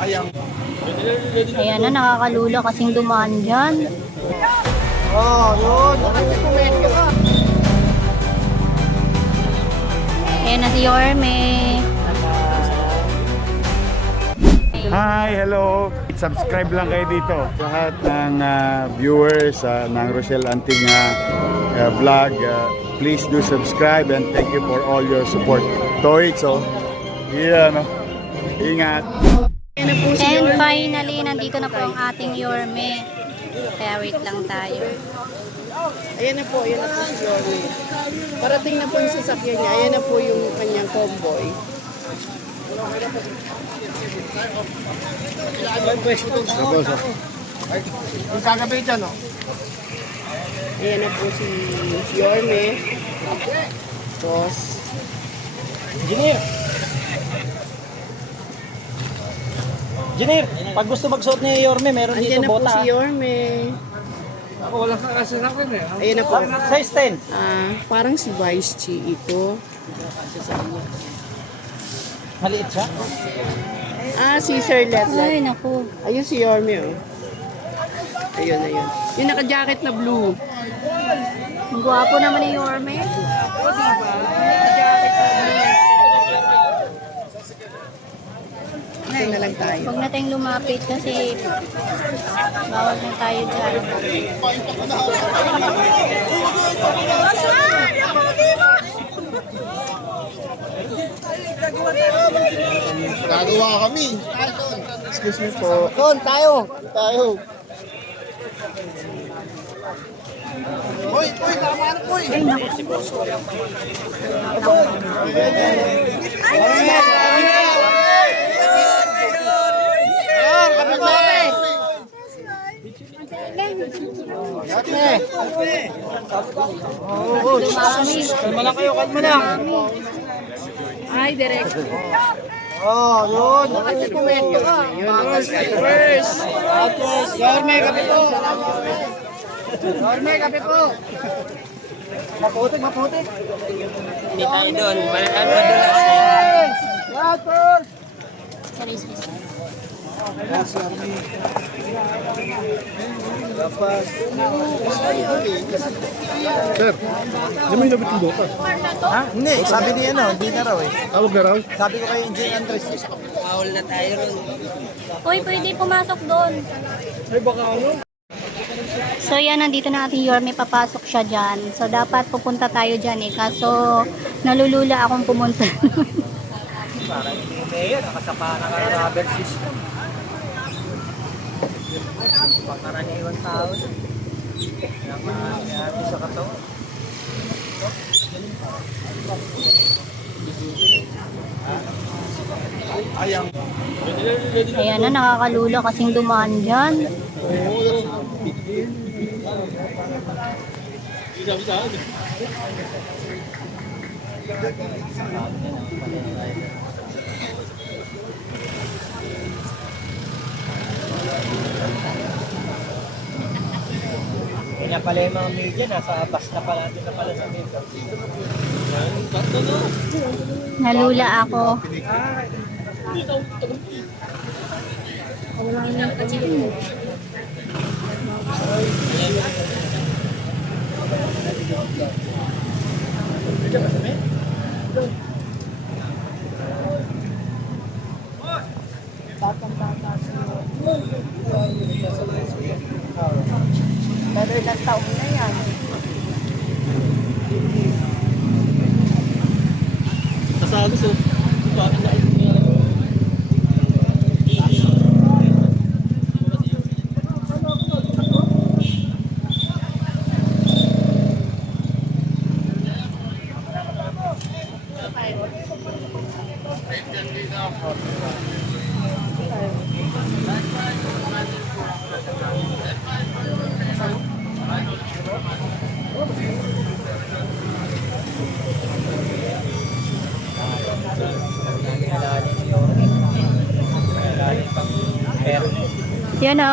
Ayan na, nakakalula kasing dumaan dyan. Yun. Ayan na si Yorme. Hi, hello. Subscribe lang kayo dito. Lahat ng viewers ng Rochelle Anting vlog, please do subscribe and thank you for all your support. Toitso. Yeah, no. Ingat. And finally, nandito na po ang ating Yorme. Kaya wait lang tayo. Ayan na po si Yorme. Parating na po yung sasakyan niya. Ayan na po yung kanyang convoy. Yung kagabi dyan, no? Ayan na po si Yorme. Tapos, Engineer, pag gusto magsuot ni Yorme, meron andyan dito na po bota. si Yorme. Ako wala kang kasasakin eh. Ayan na po. Size 10. Parang si Vice Chi ito. Maliit siya. Si Sir Let. Ay, naku. Ayun si Yorme, oh. Ayun. Yung naka-jacket na blue. Ang gwapo naman ni Yorme. Ito na lang tayo. Huwag na tayong lumapit kasi bawal na tayo dyan. Gagawa kami. Excuse me po. Kon, tayo. Hoy, tama na po eh. Kalma lang kayo, kalma lang. Ay, direct. Yun. First. Yorme, kape po. Yorme, kape po. Maputik. Hindi tayo doon. Madulas. Sir, di mo inabot yung bota? Ha? Hindi, sabi ni hindi na raw eh. Tawag na raw? Sabi ko kay Engineer Andres. Paul na tayo ron. Uy, pwede pumasok doon. So yan, nandito na ating Yorme, papasok siya dyan. So dapat pupunta tayo dyan eh. Kaso nalulula akong pumunta. Parang hindi mayor, nakasapa na ka ng rubber system. Pangkaraniwan tao. Nangyari sa katawan. Ayan na, nakakalula kasing dumaan dyan. Kanya pala yung mga media, nasa bus na pala, doon na pala sa media. Nalula ako. Pero ilang taon na yan. Kasama sa bakit na Yan o.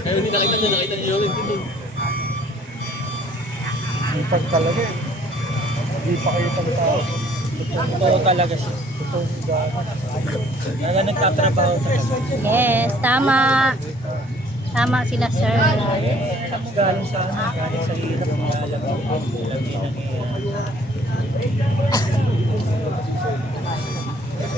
Kaya hindi nakita niyo yun. Sipag talaga eh. Hindi pa kayo tagtao. Totoo talaga siya. Totoo talaga nagtatrabaho talaga. Yes, tama. Tama sila, sir. Galing sa ano, galing sa hirap ng alam mo. Alam niya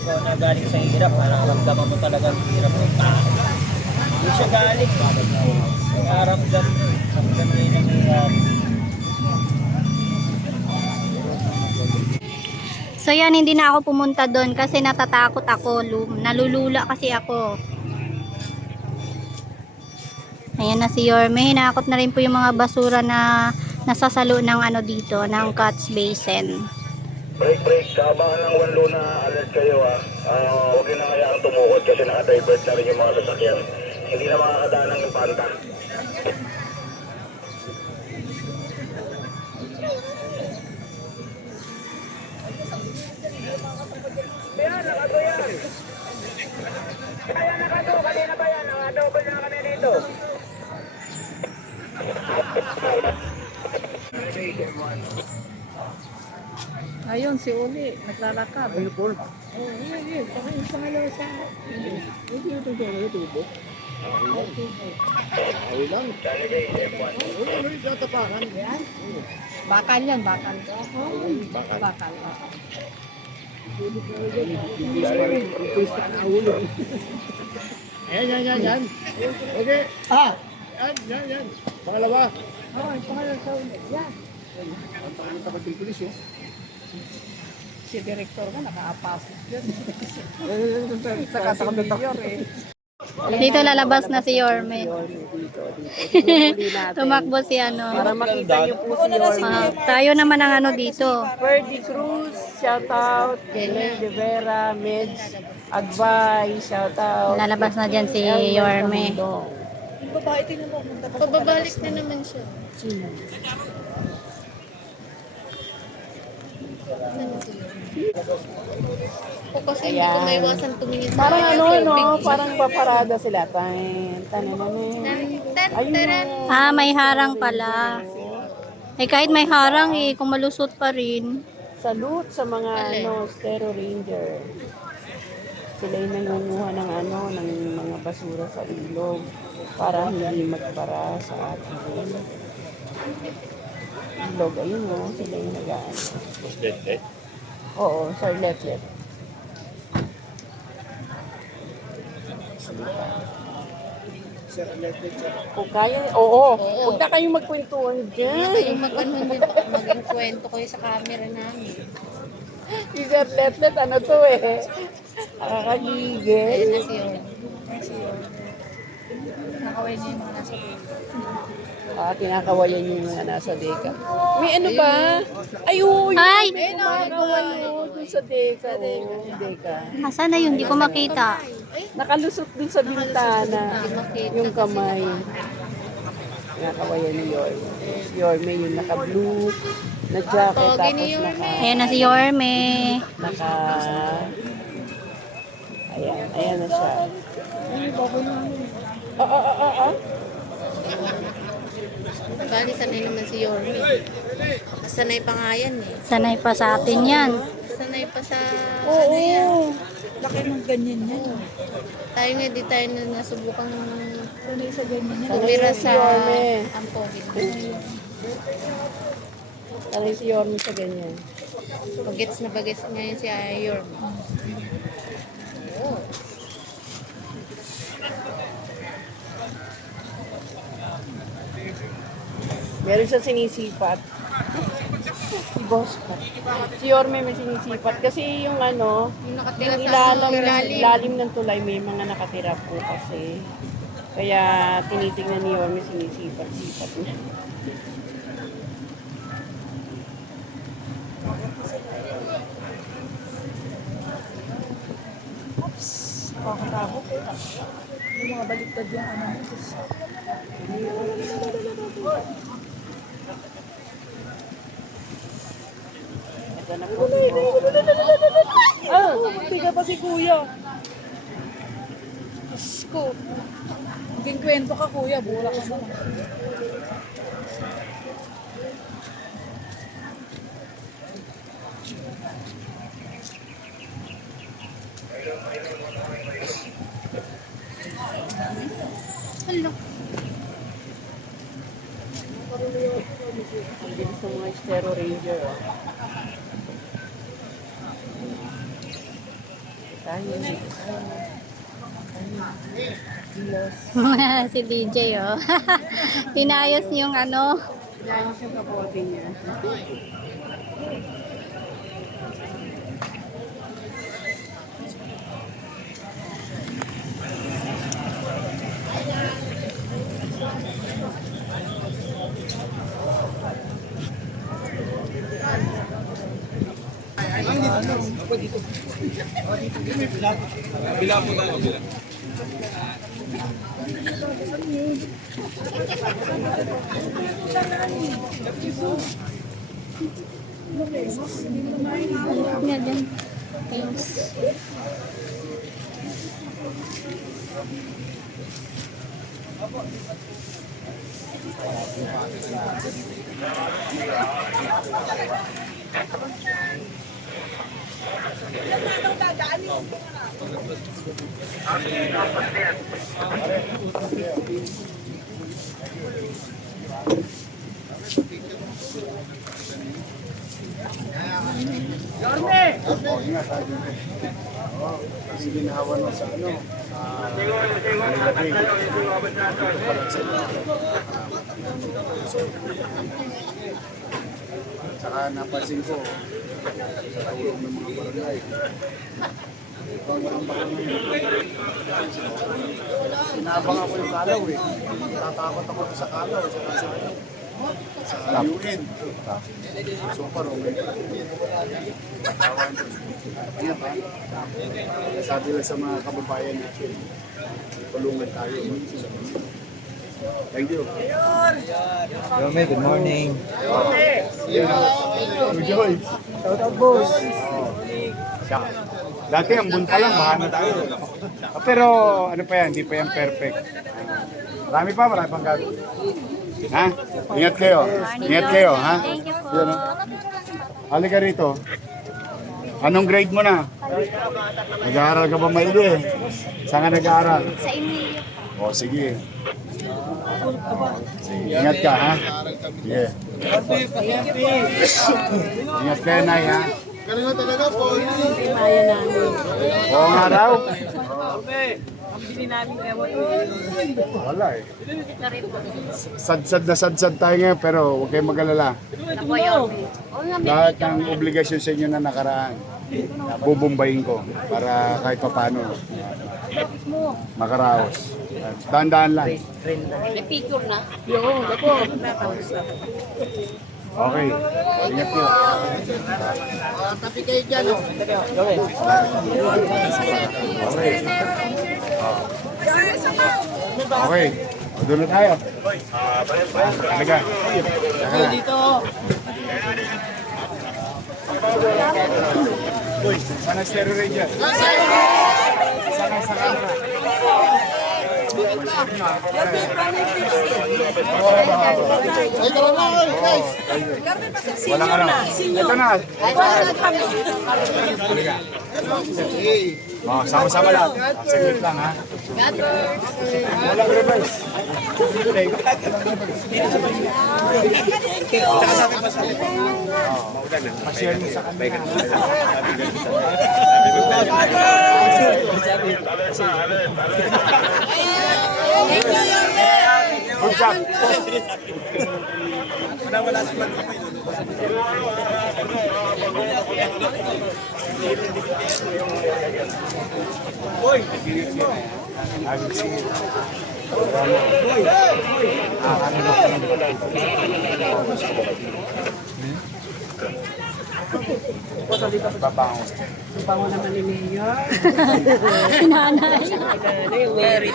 ikaw na galing sa hirap, parang ramdaman mo talaga ang hirap ng tao. Doon siya galing. Nakaramdam mo. Ramdam niya yung nangyayari. So yan, hindi na ako pumunta doon kasi natatakot ako. Nalulula kasi ako. Ayan na si Yorme. Hinakot na rin po yung mga basura na nasasalo ng ano dito, ng catch basin. Break, kaabaan ng Wanlo na alert kayo huwag nyo na hayaang tumukod kasi naka-divert na rin yung mga sasakyan. Hindi na makakadaan ng impanta. Ayun, si Uli, naglalakad. Ayun po. Bakal yan, bakal. Bakal. Yan. Okay. Yan. Pangalawa. Pangalawa sa uli. Yan. Ang takot-pulis, oh. Si director ka, naka-apasok yan. Saka sa mayor eh. Dito lalabas na si Yorme. Tumakbo si ano. Para makita niyo po si Yorme. Tayo naman ang ano dito. Ferdy Cruz, shout out. Ellen De Vera, Meds, Agbay, shout out. Lalabas na dyan si Yorme. Pababalik na naman siya. O kasi hindi ko maiwasan tumingin sa Parang kanya, ano, pero no? bigla. Parang paparada sila. Ayun. Ah, may harang pala. Eh kahit may harang eh, kung malusot pa rin. Salute sa mga Stero Ranger. Sila yung nangunguha ng ng mga basura sa ilog para hindi magpara sa atin. Ilog, ayun o, sila yung nag-ano. Oo, sa Letlet. Kung kaya, huwag na kayong magkwentuhan dyan. Kayong maging kwento ko sa camera namin. Si Sir Letlet, ano to eh. Nakakagigil. Ayun na si Yorme. Nakaway niya yung mga nasa Kinakawayan yung mga nasa deka. May ano ba? Ay, yun! Ay! May kumakawayo dun sa deka. Deka. Asan na yun? Hindi ko makita. Nakalusot dun sa bintana. Yung kamay. Kinakawayan ni Yorme. Yorme yung naka-blue na jacket. Tapos Ayan na si Yorme. Ayan na siya. Bali, sanay naman si Yorme. Sanay pa nga yan eh. Sanay pa sa atin yan. Sanay pa sa... Oo. Laki ng ganyan yan. Tayo nga, di tayo na nasubukang tumira sa Yorme. Ampogin. Sanay si Yorme sa ganyan. Bagets na bagets ngayon si Yorme. Oh. Meron siya sinisipat. Si Boss pa. Si Yorme may sinisipat. Kasi yung Yung nakatira yung sa ilalim ng tulay, may mga nakatira po kasi. Kaya tinitingnan ni Yorme, sinisipat-sipat niya. Nakakatabok eh. Yung mga baliktad yung Ito na po. Tiga pa si Kuya. Diyos ko. Maging kwento ka, Kuya. Bula ka naman. Ang bilis ng mga Estero Ranger. Oh. Tayo. Si DJ, oh. Inayos yung ano. Yan yung kapote niya. Nga dyan. Thanks. Kasi ginahawan mo sa ano, saka napansin ko, sa tulong ng mga barangay, inabang ako yung kalaw eh. Tatakot ako sa kalaw, sa UN. So parang may kanya pa. Sabi lang sa mga kababayan natin, tulungan tayo. Thank you. Rome, good morning. Joy. Shout out, boss. Dati ang bunta lang, bahan na tayo. Pero ano pa yan, hindi pa yan perfect. Marami pang gagawin. Ha? Ingat kayo. Ingat kayo, ha? Thank you po. Yan, ha? Halika rito. Anong grade mo na? Nag-aaral ka ba maigi eh? Saan ka nag-aaral? Sa Emilio. O, sige. Sige, ingat ka, ha? Sige. Ingat kayo, Nay, ha? Galing na talaga po. Maya namin. Oo nga raw. Ang bili namin ewan. Wala eh. Sadsad tayo ngayon, pero huwag kayong mag-alala. Lahat ng obligasyon sa inyo na nakaraan, bubumbayin ko para kahit paano makaraos. Dahan-dahan lang. May picture na. Okay. Ingat nyo. Tapi kayo dyan, oh. Okay. O, doon na tayo. Talaga. Dito. Uy, sana Estero Ranger. Sana sa camera. Walang ano. Ito na. Talaga. Oh, sama-sama lang. Saglit lang, ha? Walang reverse. Pa-share mo sa kanila. Good job. I will see you. Babango. Pango naman ni Mayor. Nanay. Very.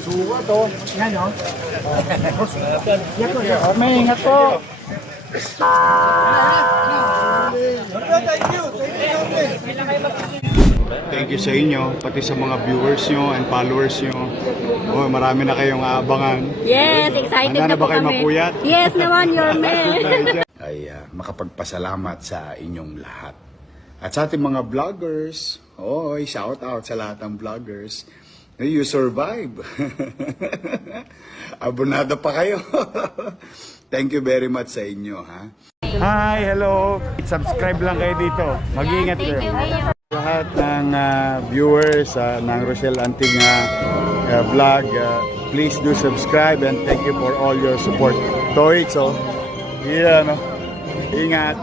Suwa to. Yan, no? May ingat po. Thank you. Thank you sa inyo, pati sa mga viewers nyo and followers nyo. Oh, marami na kayong aabangan. Yes, excited Handa na na po ba kayo kami. mapuyat? Yes naman, Yorme. Ay makapagpasalamat sa inyong lahat. At sa ating mga vloggers, shout out sa lahat ng vloggers. You survive. Abonado pa kayo. Thank you very much sa inyo, ha? Hi, hello. Subscribe lang kayo dito. Mag-iingat kayo. Lahat ng viewers ng Rochelle Anting vlog, please do subscribe and thank you for all your support. Toits, yeah, no? Ingat.